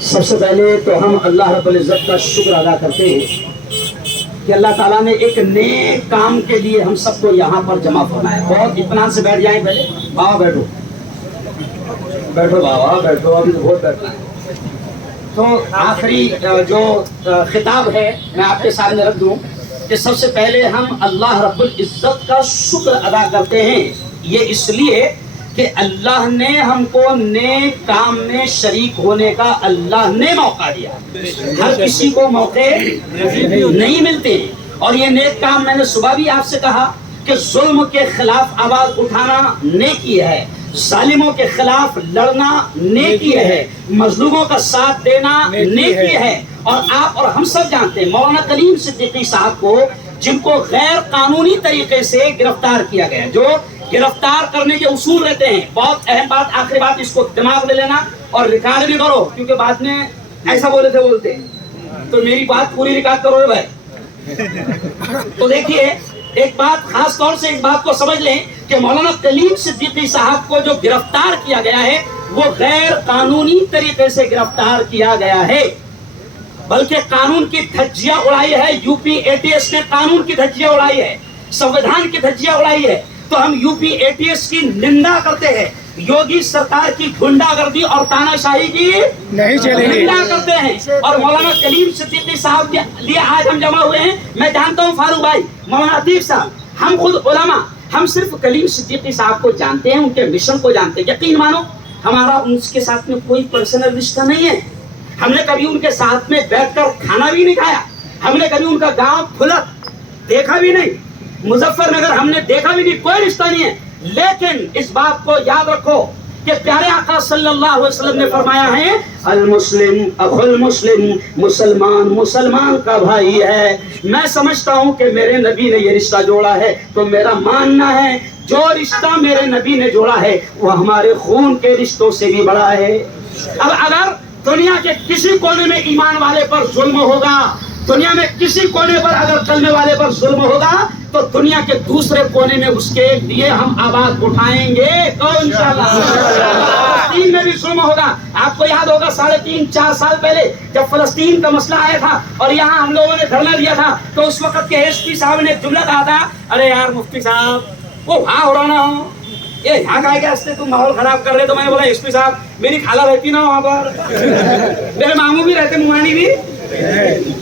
سب سے پہلے تو ہم اللہ رب العزت کا شکر ادا کرتے ہیں کہ اللہ تعالیٰ نے ایک نیک کام کے لیے ہم سب کو یہاں پر جمع فرمایا۔ بہت اطمینان سے بیٹھ جائیں، پہلے بابا بیٹھو بیٹھو بابا بیٹھو، ابھی تو بہت بیٹھنا ہے۔ تو آخری جو خطاب ہے میں آپ کے سامنے رکھ دوں کہ سب سے پہلے ہم اللہ رب العزت کا شکر ادا کرتے ہیں، یہ اس لیے کہ اللہ نے ہم کو نیک کام میں شریک ہونے کا اللہ نے موقع دیا۔ ہر کسی کو موقع نہیں ملتے، اور یہ نیک کام میں نے صبح بھی آپ سے کہا کہ ظلم کے خلاف آواز اٹھانا نیکی ہے، ظالموں کے خلاف لڑنا نیکی ہے، مظلوموں کا ساتھ دینا نیکی ہے۔ اور آپ اور ہم سب جانتے ہیں مولانا کلیم صدیقی صاحب کو، جن کو غیر قانونی طریقے سے گرفتار کیا گیا، جو گرفتار کرنے کے اصول رہتے ہیں۔ بہت اہم بات، آخری بات، اس کو دماغ میں لینا اور ریکارڈ بھی کرو، کیونکہ بعد میں ایسا بولتے تو میری بات پوری ریکارڈ کرو بھائی۔ تو دیکھیے، ایک بات خاص طور سے اس بات کو سمجھ لیں کہ مولانا کلیم صدیقی صاحب کو جو گرفتار کیا گیا ہے وہ غیر قانونی طریقے سے گرفتار کیا گیا ہے، بلکہ قانون کی دھجیاں اڑائی ہے۔ U P A T S نے قانون کی دھجیاں اڑائی ہے، سنویدھان کی دھجیاں اڑائی ہے۔ تو ہم U P A T S کی نندا کرتے ہیں، یوگی سرکار کی گنڈا گردی اور تانا شاہی کی نندا کرتے ہیں۔ اور مولانا کلیم صدیقی صاحب کے لیے آج ہم جمع ہوئے ہیں۔ میں جانتا ہوں فاروق بھائی، مولانا عتیق صاحب، ہم خود علماء، ہم صرف کلیم صدیقی صاحب کو جانتے ہیں، ان کے مشن کو جانتے ہیں۔ یقین مانو ہمارا ان کے ساتھ میں کوئی پرسنل رشتہ نہیں ہے، ہم نے کبھی ان کے ساتھ میں بیٹھ کر کھانا بھی نہیں کھایا، ہم نے کبھی ان کا گاؤں پھلک دیکھا بھی نہیں، مظفر نگر ہم نے دیکھا بھی نہیں، کوئی رشتہ نہیں ہے۔ لیکن اس بات کو یاد رکھو کہ پیارے آقا صلی اللہ علیہ وسلم نے فرمایا ہے، المسلم اخو المسلم، مسلمان مسلمان کا بھائی ہے۔ میں سمجھتا ہوں کہ میرے نبی نے یہ رشتہ جوڑا ہے، تو میرا ماننا ہے جو رشتہ میرے نبی نے جوڑا ہے وہ ہمارے خون کے رشتوں سے بھی بڑا ہے۔ اب اگر دنیا کے کسی کونے میں ایمان والے پر ظلم ہوگا، دنیا میں کسی کونے پر اگر چلنے والے پر ظلم ہوگا، تو دنیا کے دوسرے کونے میں اس کے لیے ہم آواز اٹھائیں گے تو انشاءاللہ۔ فلسطین میں بھی ظلم ہوگا۔ آپ کو یاد ہوگا 3.5-4 سال پہلے جب فلسطین کا مسئلہ آیا تھا اور یہاں ہم لوگوں نے دھرنا دیا تھا، تو اس وقت کے ایس پی صاحب نے ایک جملہ کہا تھا، ارے یار مفتی صاحب وہ وہاں ہو رہا نہ ہو، یہ یہاں کا ہے کیا، اس سے تم ماحول خراب کر رہے۔ تو میں نے بولا ایس پی صاحب میری خالہ رہتی نا وہاں پر، میرے ماموں بھی رہتے، ممانی بھی،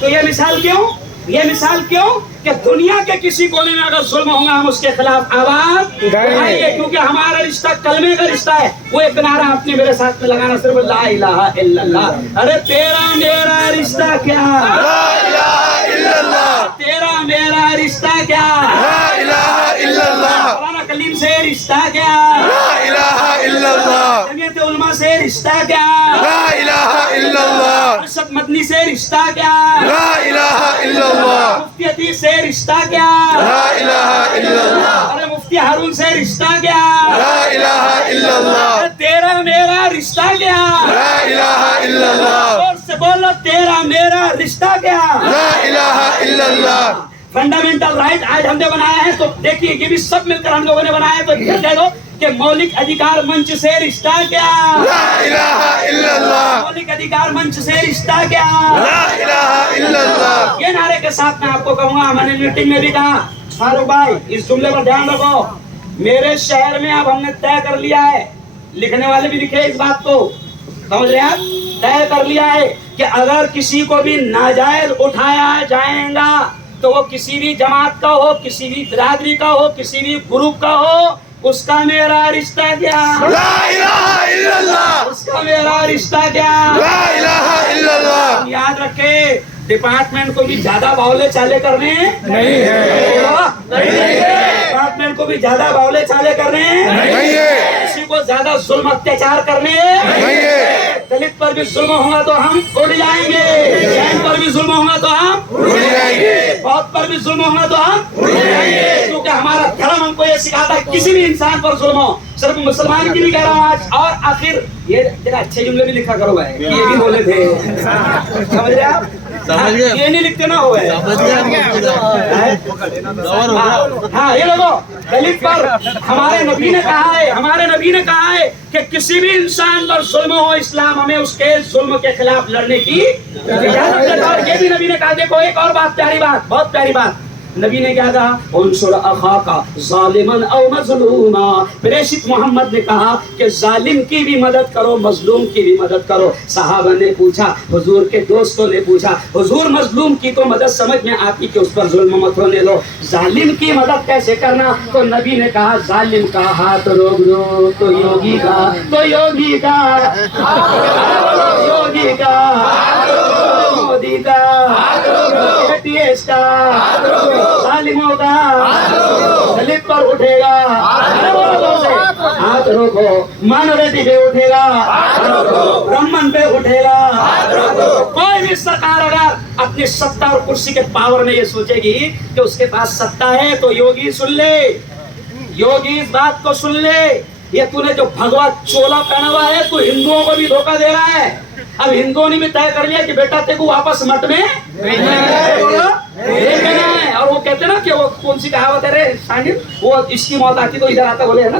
تو یہ مثال کیوں، یہ مثال کیوں کہ دنیا کے کسی کونے میں اگر ظلم ہوگا ہم اس کے خلاف آواز اٹھائیں گے، کیونکہ ہمارا رشتہ کلمے کا رشتہ ہے۔ وہ ایک نعرہ اپنے میرے ساتھ میں لگانا، صرف لا الہ الا اللہ۔ ارے تیرا میرا رشتہ کیا، لا الہ الا اللہ، تیرا میرا رشتہ کیا، لا الہ الا اللہ، مولانا کلیم سے رشتہ کیا، لا الہ الا اللہ، جمعیت علماء سے رشتہ کیا، لا الہ الا اللہ، ارشد مدنی سے رشتہ کیا، لا الہ الا اللہ، مفتی عتیق سے رشتہ کیا، لا الہ الا اللہ، ارے مفتی ہارون سے رشتہ کیا، لا الہ الا اللہ، تیرا میرا رشتہ کیا، لا الہ الا اللہ، اور سے بولو تیرا میرا رشتہ کیا، لا الہ الا اللہ۔ فنڈامنٹل رائٹ آج ہم نے بنایا ہے، تو دیکھیے یہ بھی سب مل کر ہم لوگوں نے بنایا ہے، تو کہہ دو کہ مولک ادھیکار منچ سے رشتہ کیا، لا الہ الا اللہ، مولک ادھیکار منچ سے رشتہ کیا، لا الہ الا اللہ۔ یہ نعرے کے ساتھ میں آپ کو کہوں گا، میں نے میٹنگ میں بھی کہا، فاروق بھائی اس جملے پر دھیان رکھو، میرے شہر میں اب ہم نے طے کر لیا ہے، لکھنے والے بھی لکھے اس بات کو، سمجھ رہے ہیں آپ، طے کر لیا ہے کہ اگر کسی کو بھی ناجائز اٹھایا جائے گا تو وہ کسی بھی جماعت کا ہو، کسی بھی برادری کا ہو، کسی بھی گروپ کا ہو، اس کا میرا رشتہ کیا، لا الہ الا اللہ، اس کا میرا رشتہ کیا، لا الہ الا اللہ۔ یاد رکھے ڈپارٹمنٹ کو بھی زیادہ باولے چالے کرنے نہیں ہے، ڈپارٹمنٹ کو بھی زیادہ باولے چالے کرنے نہیں ہے، کسی کو زیادہ ظلم اتیاچار کرنے نہیں ہے۔ دلت پر بھی ظلم ہوگا تو ہم اڑ جائیں گے، جین پر بھی ظلم ہوگا تو ہم اڑ جائیں گے، بودھ پر بھی ظلم ہوگا تو ہم اڑ جائیں گے، کیونکہ ہمارا دھرم ہم کو یہ سکھاتا ہے کسی بھی انسان پر ظلم ہو، صرف مسلمان کی نہیں کہہ رہا ہوں آج۔ اور آخر یہ ذرا اچھے جملے بھی لکھا کرو بھائی، یہ بھی بولے تھے، سمجھ رہے آپ، یہ نہیں لکھتے نا ہوئے. ہاں یہ لوگو دلت پر ہمارے نبی نے کہا ہے کہ کسی بھی انسان پر ظلم ہو اسلام ہمیں اس کے ظلم کے خلاف لڑنے کی اجازت دیتا ہے. یہ بھی نبی نے کہا. دیکھو ایک اور بات پیاری بات, بہت پیاری بات. نبی نے کیا کہا؟ انصر اخاکا ظالما او مظلوما. پریشت محمد نے کہا کہ ظالم کی بھی مدد کرو, مظلوم کی بھی مدد کرو. صحابہ نے پوچھا, حضور کے دوستوں نے پوچھا, حضور مظلوم کی تو مدد سمجھ میں آتی کہ اس پر ظلم مت ہونے دو, ظالم کی مدد کیسے کرنا؟ تو نبی نے کہا ظالم کا ہاتھ روک دو تو یوگی کا یوگی کا مودی کا ATS کا ظالموں کا دلت پر اٹھے گا ہاتھ روکو, مائنورٹی پہ اٹھے گا, برہمن پہ اٹھے گا. کوئی بھی سرکار اگر اپنی ستہ اور کرسی کے پاور میں یہ سوچے گی کہ اس کے پاس ستہ ہے تو یوگی سن لے, یوگی اس بات کو سن لے. یہ تو نے جو بھگوا چولا پہنا ہوا ہے تو ہندوؤں کو بھی دھوکہ دے رہا ہے. اب ہندوؤں نے بھی طے کر لیا کہ بیٹا تیرے کو واپس مٹ میں ہے. اور وہ کہتے نا کہ وہ کون سی کہاوت ہے رے شاہد, وہ اس کی موت آتی تو ادھر آتا بولے ہے نا,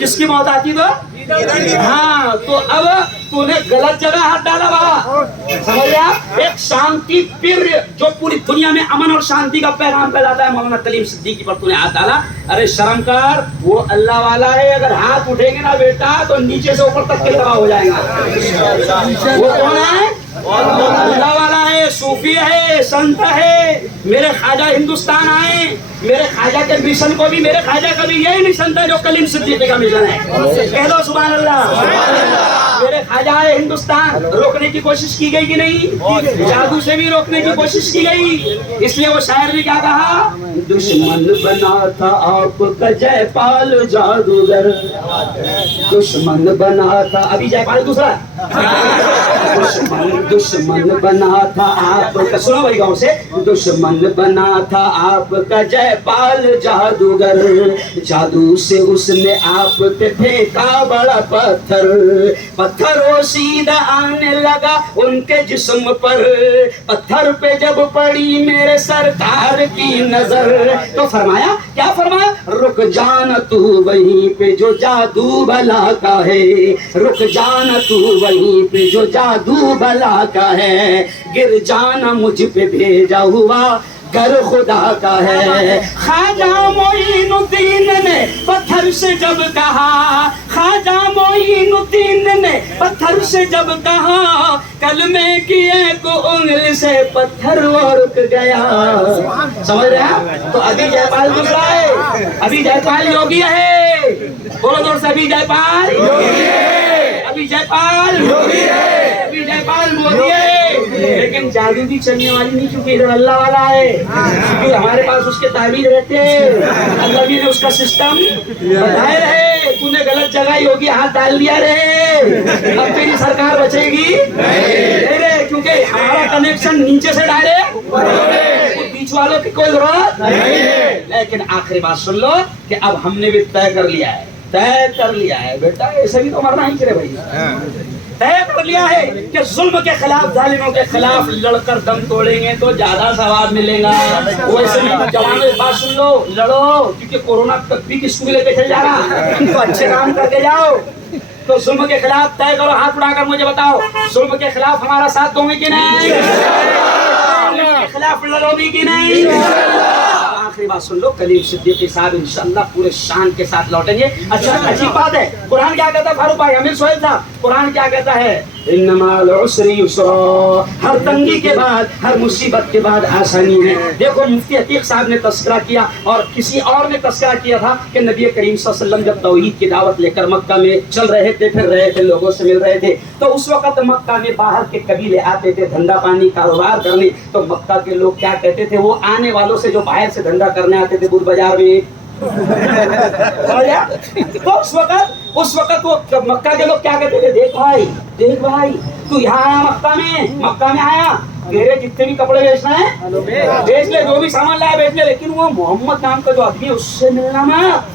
کس کی موت آتی تو ہاں. تو اب تو نے غلط جگہ ہاتھ ڈالا بابا, سمجھا. ایک شانتی پیر جو پوری دنیا میں امن اور شانتی کا پیغام پھیلاتا ہے, مولانا کلیم صدیقی پر تو نے ہاتھ ڈالا. ارے شرم کر, وہ اللہ والا ہے. اگر ہاتھ اٹھیں گے نا بیٹا تو نیچے سے اوپر تک کے تباہ ہو جائے گا. وہ کون ہے؟ اللہ والا ہے, صوفی ہے, سنت ہے. میرے خواجہ ہندوستان آئے, میرے خواجہ کے مشن کو بھی, میرے خواجہ کا بھی یہی مشن تھا جو کلیم صدیقی کا مشن ہے. کہہ دو سبحان اللہ. میرے خواجہ آئے ہندوستان, روکنے کی کوشش کی گئی کہ نہیں؟ جادو سے بھی روکنے کی کوشش کی گئی. اس لیے وہ شاعر نے کیا کہا؟ دشمن بنا تھا آپ کا جے پال جادوگر, دشمن بنا تھا, ابھی جے پال دوسرا, دشمن بنا تھا آپ کا, سنو بھائی گاؤں سے, دشمن بنا تھا آپ کا جے پال جادوگر, جادو سے اس نے آپ پہ پھینکا بڑا پتھر, پتھر وہ سیدھا آنے لگا ان کے جسم پر, پتھر پہ جب پڑی میرے سرکار کی نظر تو فرمایا, کیا فرمایا؟ رک جانا تو وہیں پہ جو جادو بلا کا ہے, رک جانا تو وہیں پہ جو جادو بلا کا ہے, گر جانا مجھ پہ بھیجا ہوا گر خدا کا ہے. خواجہ معین الدین نے پتھر سے جب کہا, خواجہ معین الدین نے پتھر سے جب کہا, کلمے کی ایک انگلی سے پتھر وہ رک گیا. سمجھ رہے ہیں؟ تو ابھی جے پال دوسرا ہے, ابھی جے پال یوگی ہے. بولو دور سے, ابھی جے پال یوگی ہے, ابھی جے پال یوگی ہے, ابھی جے پال مودی ہے. لیکن جادو بھی چلنے والی نہیں, چونکہ ادھر اللہ والا ہے, کیونکہ ہمارے پاس اس کے تعبیر رہتے ہیں. اللہ بھی نے اس کا سسٹم بتائے رہے. تو نے غلط جگہ یوگی ہاتھ ڈال دیا رہے, اب تیری سرکار بچے گی نہیں, کیونکہ ہمارا کنیکشن نیچے سے ڈائریکٹ, بیچ والوں کی کوئی ضرورت نہیں. لیکن آخری بات سن لو کہ اب ہم نے بھی طے کر لیا ہے بیٹا, ایسے بھی تو مرنا ہی کرے بھائی. طے کر لیا ہے کہ ظلم کے خلاف, ظالموں کے خلاف لڑ کر دم توڑیں گے تو زیادہ ثواب ملے گا. ویسے بھی جوانوں بات سن لو, لڑو, کیونکہ کورونا تک بھی کس کو لے کے چل جا رہا, تو اچھے کام کر کے جاؤ. تو ظلم کے خلاف طے کرو, ہاتھ اٹھا کر مجھے بتاؤ, ظلم کے خلاف ہمارا ساتھ دو گے کہ نہیں؟ ظلم کے خلاف لڑو گی کہ نہیں؟ آخری بات سن لو, کلیم صدیقی صاحب انشاءاللہ پورے شان کے ساتھ لوٹیں گے. اچھا عجیب بات ہے, قرآن کیا کہتا ہے فاروق بھائی, امیر سہیل صاحب, قرآن کیا کہتا ہے؟ انما العسر یسرا, ہر تنگی کے بعد, ہر مصیبت کے بعد آسانی ہے. دیکھو مفتی عتیق صاحب نے تذکرہ کیا اور کسی اور نے تذکرہ کیا تھا کہ نبی کریم صلی اللہ علیہ وسلم جب توحید کی دعوت لے کر مکہ میں چل رہے تھے, پھر رہے تھے, لوگوں سے مل رہے تھے, تو اس وقت مکہ میں باہر کے قبیلے آتے تھے دھندا پانی کاروبار کرنے. تو مکہ کے لوگ کیا کہتے تھے, وہ آنے والوں سے جو باہر سے دھندا کرنے آتے تھے بدھ بازار میں, تو اس وقت وہ مکہ کے لوگ کیا کہتے تھے, دیکھ بھائی تو یہاں آیا مکہ میں آیا, تیرے جتنے بھی کپڑے بیچنا ہے بیچ لے, جو بھی سامان لایا بیچ لے, لیکن وہ محمد نام کا جو آدمی اس سے ملنا مت.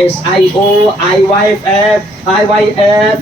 SIO, IYF,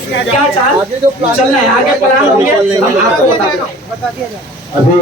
کیا چال چلنا ہے, آگے پلان ہوں گے ہم آپ کو بتا دیں. ابھی